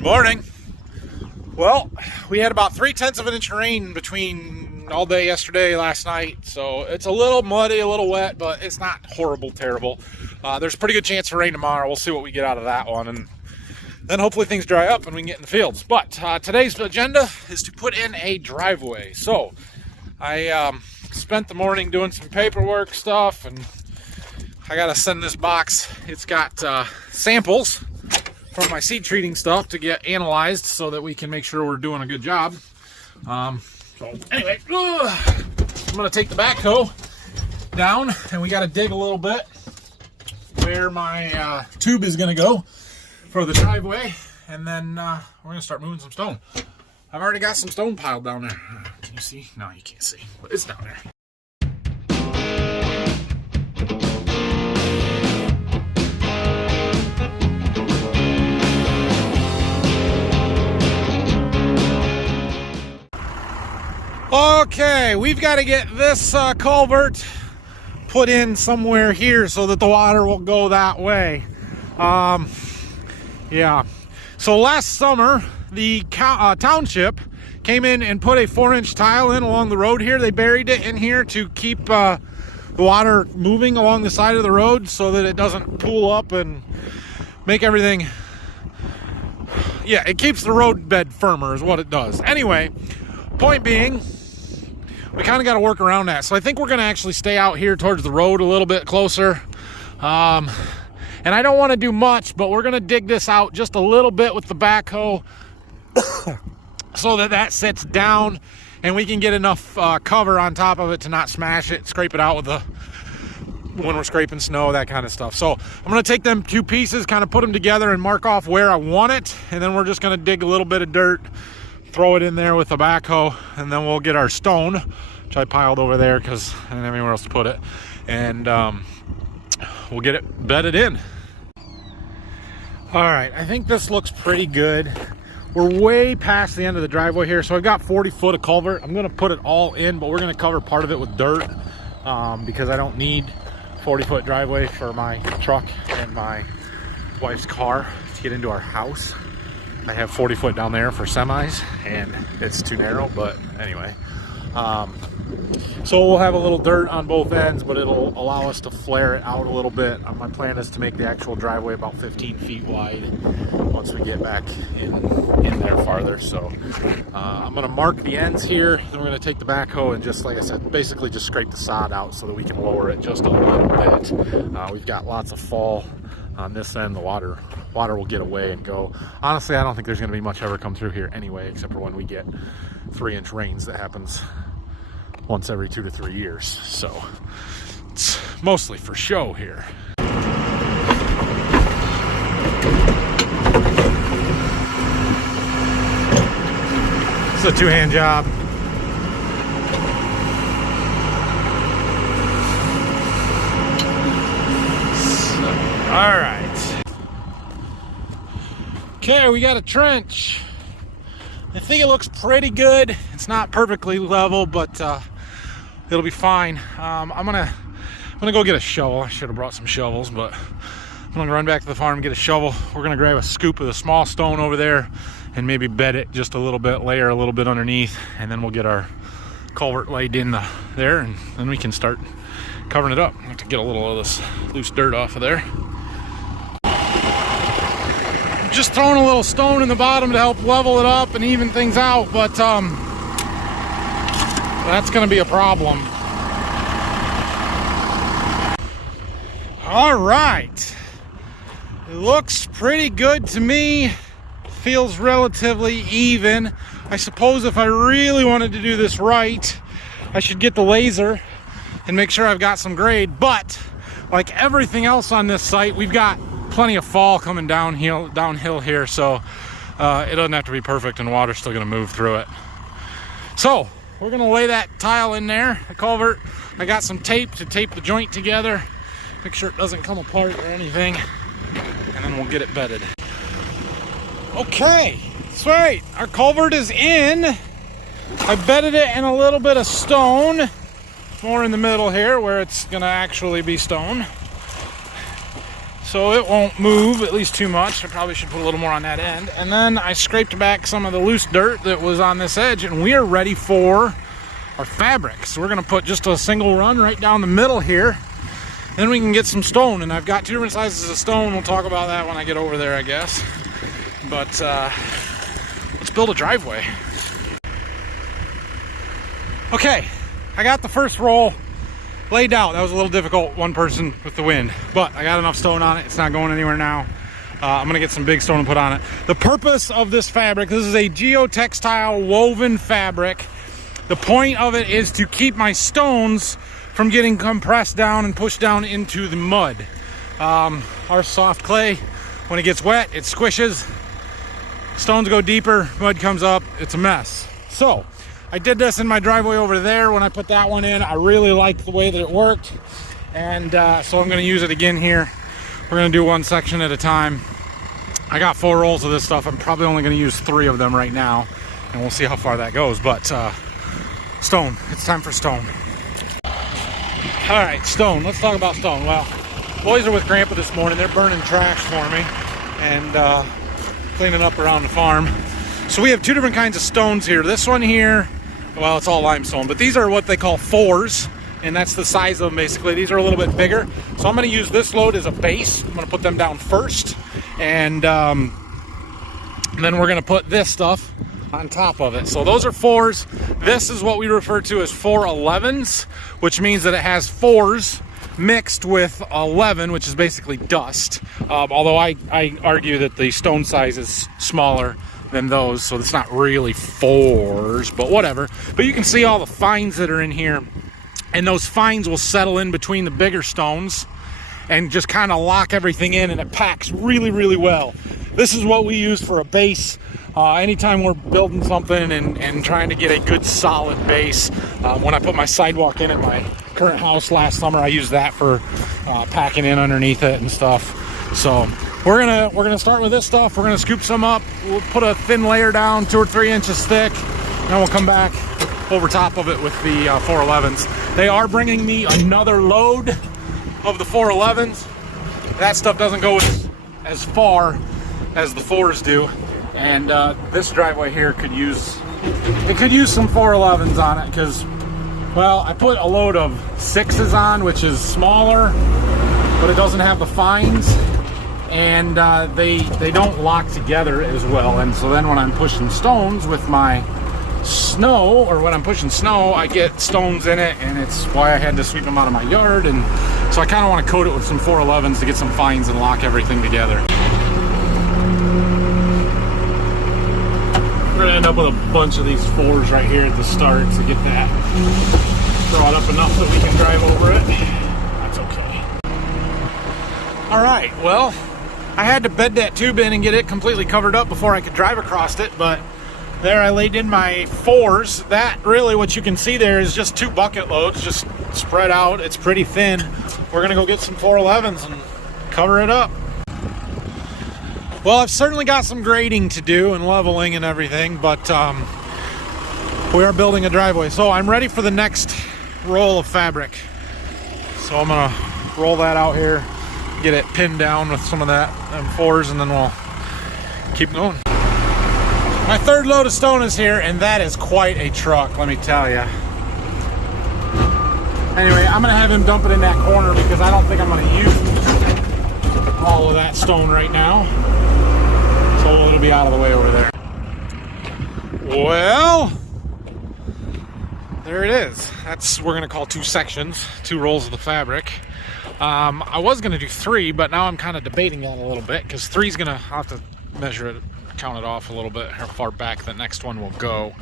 Good morning. Well, we had about 3/10 of an inch of rain between all day yesterday, last night. So it's a little muddy, a little wet, but it's not horrible, terrible. There's a pretty good chance for rain tomorrow. We'll see what we get out of that one. And then hopefully things dry up and we can get in the fields. But today's agenda is to put in a driveway. So I spent the morning doing some paperwork stuff, and I got to send this box. It's got samples from my seed treating stuff to get analyzed so that we can make sure we're doing a good job. So anyway, I'm gonna take the backhoe down, and we got to dig a little bit where my tube is gonna go for the driveway, and then we're gonna start moving some stone. I've already got some stone piled down there. Can you see? No, you can't see, but it's down there. Okay, we've got to get this culvert put in somewhere here so that the water will go that way. Yeah. So last summer, the township came in and put a 4-inch tile in along the road here. They buried it in here to keep the water moving along the side of the road so that it doesn't pool up and make everything... Yeah, it keeps the road bed firmer is what it does. Anyway, point being, we kind of got to work around that. So I think we're going to actually stay out here towards the road a little bit closer. And I don't want to do much, but we're going to dig this out just a little bit with the backhoe so that that sits down and we can get enough cover on top of it to not smash it, scrape it out with the when we're scraping snow, that kind of stuff. So I'm going to take them two pieces, kind of put them together and mark off where I want it. And then we're just going to dig a little bit of dirt, throw it in there with the backhoe, and then we'll get our stone, which I piled over there because I didn't have anywhere else to put it, and we'll get it bedded in. All right, I think this looks pretty good. We're way past the end of the driveway here, so I've got 40 foot of culvert. I'm gonna put it all in, but we're gonna cover part of it with dirt because I don't need 40-foot driveway for my truck and my wife's car to get into our house. I have 40-foot down there for semis, and it's too narrow, but anyway. So we'll have a little dirt on both ends, but it'll allow us to flare it out a little bit. My plan is to make the actual driveway about 15 feet wide once we get back in there farther. So I'm going to mark the ends here, then we're going to take the backhoe and just, like I said, basically just scrape the sod out so that we can lower it just a little bit. We've got lots of fall on this end. The water will get away and go. Honestly, I don't think there's going to be much ever come through here anyway, except for when we get 3-inch rains. That happens once every 2 to 3 years. So it's mostly for show here. It's a two-hand job. All right. Okay, we got a trench. I think it looks pretty good. It's not perfectly level, but it'll be fine. I'm gonna go get a shovel. I should have brought some shovels, but I'm gonna run back to the farm, get a shovel. We're gonna grab a scoop of the small stone over there and maybe bed it just a little bit, layer a little bit underneath, and then we'll get our culvert laid in there, and then we can start covering it up. I have to get a little of this loose dirt off of there. Just throwing a little stone in the bottom to help level it up and even things out, but that's going to be a problem. All right, it looks pretty good to me. Feels relatively even. I suppose if I really wanted to do this right, I should get the laser and make sure I've got some grade, but like everything else on this site, we've got plenty of fall coming downhill here, so it doesn't have to be perfect, and water's still going to move through it. So we're going to lay that tile in there, the culvert. I got some tape to tape the joint together, make sure it doesn't come apart or anything, and then we'll get it bedded. Okay, sweet, our culvert is in. I bedded it in a little bit of stone, more in the middle here where it's going to actually be stone. so it won't move at least too much. I probably should put a little more on that end. And then I scraped back some of the loose dirt that was on this edge, and we are ready for our fabric. So we're gonna put just a single run right down the middle here. Then we can get some stone, and I've got 2 different sizes of stone. We'll talk about that when I get over there, I guess. But let's build a driveway. Okay, I got the first roll laid out. That was a little difficult, one person with the wind, but I got enough stone on it. It's not going anywhere now. I'm gonna get some big stone and put on it. The purpose of this fabric, this is a geotextile woven fabric. The point of it is to keep my stones from getting compressed down and pushed down into the mud. Our soft clay, when it gets wet, it squishes. Stones go deeper, mud comes up, it's a mess. So I did this in my driveway over there when I put that one in. I really liked the way that it worked, and so I'm going to use it again here. We're going to do one section at a time. I got 4 rolls of this stuff. I'm probably only going to use 3 of them right now, and we'll see how far that goes. But stone, it's time for stone. All right, stone. Let's talk about stone. Well, boys are with Grandpa this morning. They're burning trash for me and cleaning up around the farm. So we have 2 different kinds of stones here. This one here, well, it's all limestone, but these are what they call 4s, and that's the size of them basically. These are a little bit bigger. So I'm going to use this load as a base. I'm going to put them down first, and then we're going to put this stuff on top of it. So those are 4s. This is what we refer to as 411s, which means that it has 4s mixed with 11, which is basically dust. Although I argue that the stone size is smaller than those, so it's not really 4s, but whatever. But you can see all the fines that are in here, and those fines will settle in between the bigger stones and just kind of lock everything in, and it packs really, really well. This is what we use for a base. Anytime we're building something and trying to get a good solid base. When I put my sidewalk in at my current house last summer, I used that for packing in underneath it and stuff. So we're gonna start with this stuff. We're gonna scoop some up. We'll put a thin layer down, 2 or 3 inches thick, and we'll come back over top of it with the 411s. They are bringing me another load of the 411s. That stuff doesn't go as far as the 4s do, and this driveway here could use some 411s on it, because, well, I put a load of 6s on, which is smaller, but it doesn't have the fines, and they don't lock together as well. And so then when I'm pushing stones with my snow, or when I'm pushing snow, I get stones in it, and it's why I had to sweep them out of my yard. And so I kind of want to coat it with some 411s to get some fines and lock everything together. We're gonna end up with a bunch of these 4s right here at the start to get that brought up enough that we can drive over it. That's okay. All right, well, I had to bed that tube in and get it completely covered up before I could drive across it, but there I laid in my 4s. That really, what you can see there is just 2 bucket loads, just spread out. It's pretty thin. We're gonna go get some 411s and cover it up. Well, I've certainly got some grading to do and leveling and everything, but we are building a driveway. So I'm ready for the next roll of fabric. So I'm gonna roll that out here, get it pinned down with some of that M4s, and then we'll keep going. My 3rd load of stone is here, and that is quite a truck, let me tell you. Anyway, I'm gonna have him dump it in that corner because I don't think I'm gonna use all of that stone right now. So it'll be out of the way over there. Well, there it is. That's, we're gonna call 2 sections, 2 rolls of the fabric. I was gonna do 3, but now I'm kind of debating that a little bit, because 3's gonna, I'll have to measure it, count it off a little bit, how far back the next one will go.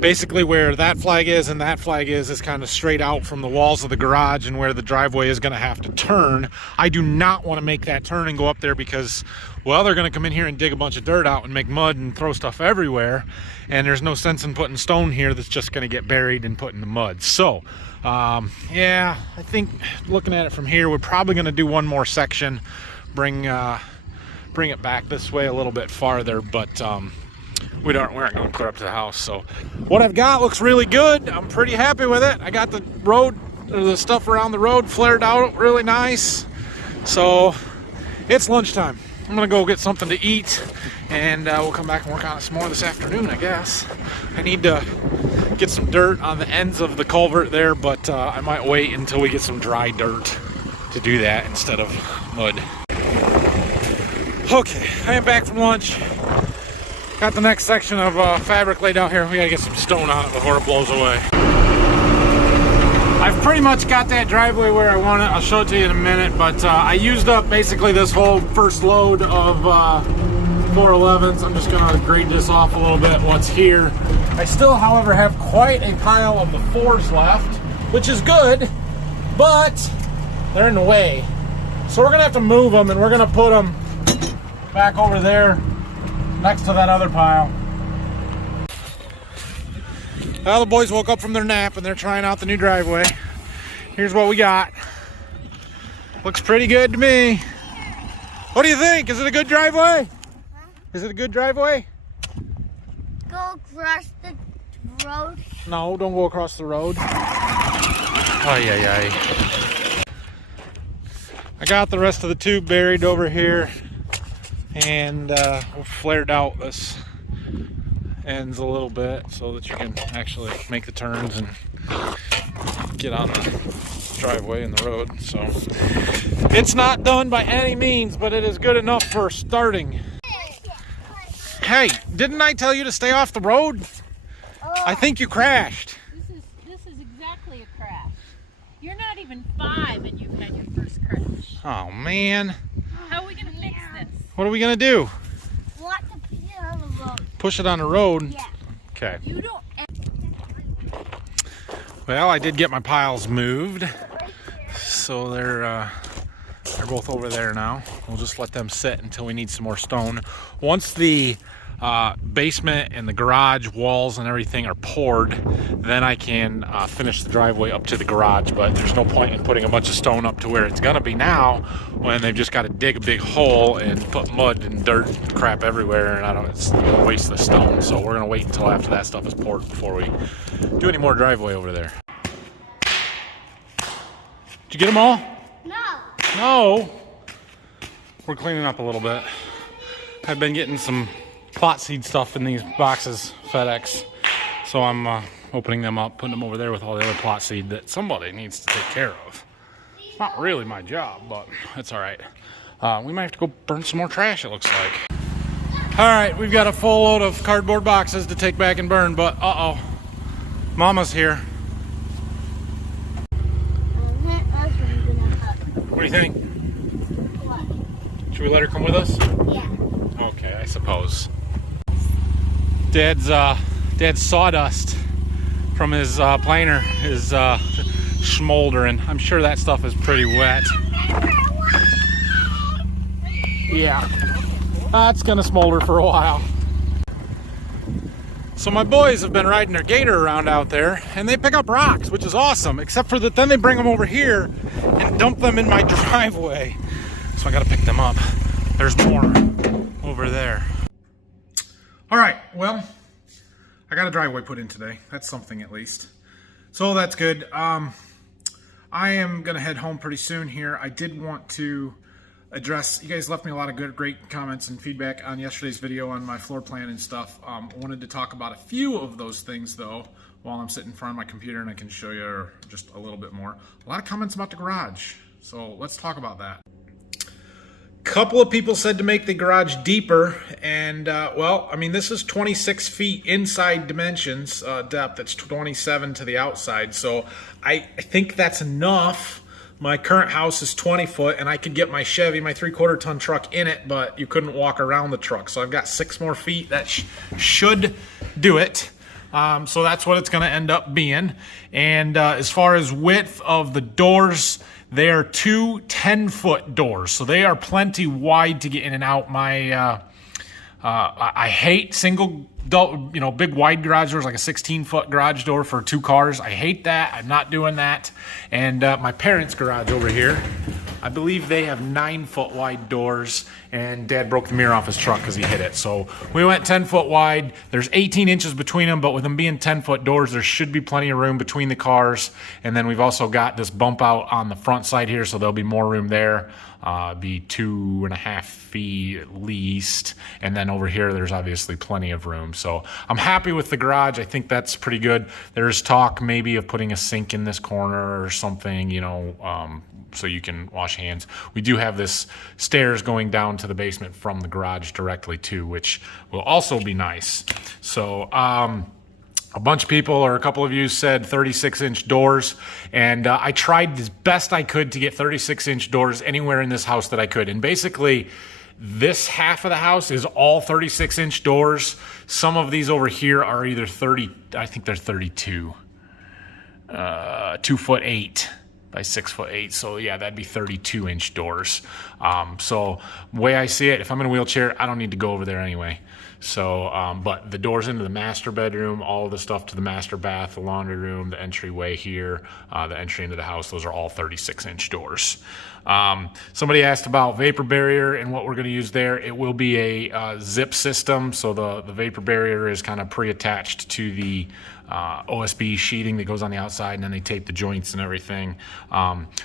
Basically where that flag is and that flag is kind of straight out from the walls of the garage, and where the driveway is going to have to turn. I do not want to make that turn and go up there because, well, they're going to come in here and dig a bunch of dirt out and make mud and throw stuff everywhere, and there's no sense in putting stone here that's just going to get buried and put in the mud. So yeah, I think looking at it from here, we're probably going to do one more section, bring it back this way a little bit farther, but we aren't going to clear up to the house. So what I've got looks really good. I'm pretty happy with it. I got the road, the stuff around the road flared out really nice. So it's lunchtime. I'm gonna go get something to eat, and we'll come back and work on it some more this afternoon, I guess. I need to get some dirt on the ends of the culvert there, but I might wait until we get some dry dirt to do that instead of mud. Okay, I am back from lunch. Got the next section of fabric laid out here. We gotta get some stone on it before it blows away. I've pretty much got that driveway where I want it. I'll show it to you in a minute, but I used up basically this whole first load of 411s. I'm just gonna grade this off a little bit, what's here. I still, however, have quite a pile of the 4s left, which is good, but they're in the way. So we're gonna have to move them, and we're gonna put them back over there next to that other pile. Well, the boys woke up from their nap and they're trying out the new driveway. Here's what we got. Looks pretty good to me. What do you think? Is it a good driveway? Is it a good driveway? Go across the road? No, don't go across the road. Ay, ay, ay. I got the rest of the tube buried over here, and we flared out this ends a little bit so that you can actually make the turns and get on the driveway and the road. So it's not done by any means, but it is good enough for starting. Hey, didn't I tell you to stay off the road? I think you crashed. This is exactly a crash. You're not even 5 and you've had your first crash. Oh man. How are we gonna fix this? What are we gonna do? What to put it on the road? Push it on the road? Yeah. Okay. You don't. Well, I did get my piles moved, so they're both over there now. We'll just let them sit until we need some more stone. Once the basement and the garage walls and everything are poured, then I can finish the driveway up to the garage, but there's no point in putting a bunch of stone up to where it's gonna be now when they've just got to dig a big hole and put mud and dirt and crap everywhere, and it's gonna waste the stone. So we're gonna wait until after that stuff is poured before we do any more driveway over there. Did you get them all? No. No. We're cleaning up a little bit. I've been getting some plot seed stuff in these boxes, FedEx. So I'm opening them up, putting them over there with all the other plot seed that somebody needs to take care of. It's not really my job, but it's all right. We might have to go burn some more trash, it looks like. All right, we've got a full load of cardboard boxes to take back and burn, but uh-oh, Mama's here. What do you think? What? Should we let her come with us? Yeah. Okay, I suppose. Dad's sawdust from his planer is smoldering. I'm sure that stuff is pretty wet. Yeah, that's gonna smolder for a while. So my boys have been riding their gator around out there, and they pick up rocks, which is awesome, except for that then they bring them over here and dump them in my driveway. So I gotta pick them up. There's more over there. All right, well, I got a driveway put in today. That's something at least. So that's good. I am gonna head home pretty soon here. I did want to address, you guys left me a lot of great comments and feedback on yesterday's video on my floor plan and stuff. I wanted to talk about a few of those things though while I'm sitting in front of my computer, and I can show you just a little bit more. A lot of comments about the garage, so let's talk about that. Couple of people said to make the garage deeper, and well, I mean, this is 26 feet inside dimensions depth. It's 27 to the outside, so I think that's enough. My current house is 20 foot, and I could get my Chevy, my 3/4 ton truck in it, but you couldn't walk around the truck. So I've got 6 more feet. That should do it. So that's what it's going to end up being. And as far as width of the doors, they are 2 10-foot doors. So they are plenty wide to get in and out. I hate single, big wide garage doors, like a 16-foot garage door for 2 cars. I hate that. I'm not doing that. And my parents' garage over here, I believe they have 9-foot wide doors, and Dad broke the mirror off his truck because he hit it. So we went 10-foot wide. There's 18 inches between them, but with them being 10-foot doors, there should be plenty of room between the cars. And then we've also got this bump out on the front side here, so there'll be more room there. be 2.5 feet at least. And then over here, there's obviously plenty of room. So I'm happy with the garage. I think that's pretty good. There's talk maybe of putting a sink in this corner or something, you know, so you can wash hands. We do have this stairs going down to the basement from the garage directly too, which will also be nice. So, a bunch of people, or a couple of you, said 36-inch doors, and I tried as best I could to get 36-inch doors anywhere in this house that I could. And basically, this half of the house is all 36-inch doors. Some of these over here are either 30, I think they're 32, 2'8" by 6'8". So yeah, that'd be 32-inch doors. So the way I see it, if I'm in a wheelchair, I don't need to go over there anyway. So, but the doors into the master bedroom, all the stuff to the master bath, the laundry room, the entryway here, the entry into the house, those are all 36-inch doors. Somebody asked about vapor barrier and what we're going to use there. It will be a zip system. So the vapor barrier is kind of pre-attached to the OSB sheeting that goes on the outside, and then they tape the joints and everything.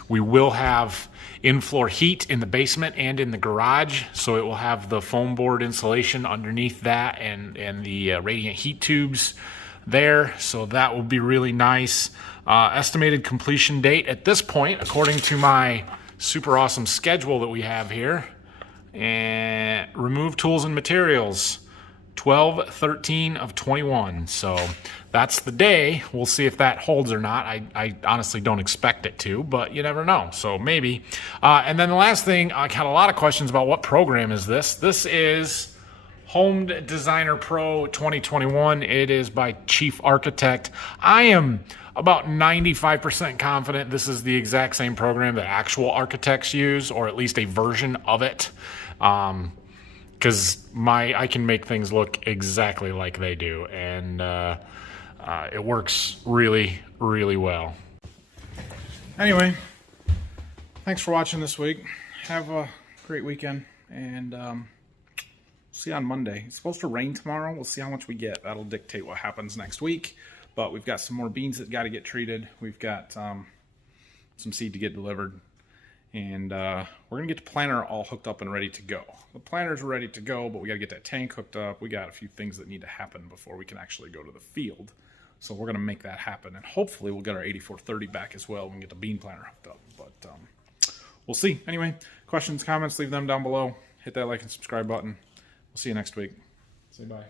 We will have in-floor heat in the basement and in the garage, so it will have the foam board insulation underneath that and the radiant heat tubes there, so that will be really nice. Estimated completion date at this point, according to my super awesome schedule that we have here, and remove tools and materials, 12/13 of 21. So that's the day. We'll see if that holds or not. I honestly don't expect it to, but you never know. So maybe. And then the last thing, I got a lot of questions about what program is this. This is Home Designer Pro 2021. It is by Chief Architect. I am about 95% confident this is the exact same program that actual architects use, or at least a version of it. Because I can make things look exactly like they do, and it works really, really well. Anyway, thanks for watching this week. Have a great weekend, and see you on Monday. It's supposed to rain tomorrow. We'll see how much we get. That'll dictate what happens next week. But we've got some more beans that got to get treated. We've got some seed to get delivered. And we're going to get the planter all hooked up and ready to go. The planter's ready to go, but we got to get that tank hooked up. We got a few things that need to happen before we can actually go to the field. So we're going to make that happen. And hopefully we'll get our 8430 back as well and get the bean planter hooked up. But we'll see. Anyway, questions, comments, leave them down below. Hit that like and subscribe button. We'll see you next week. Say bye.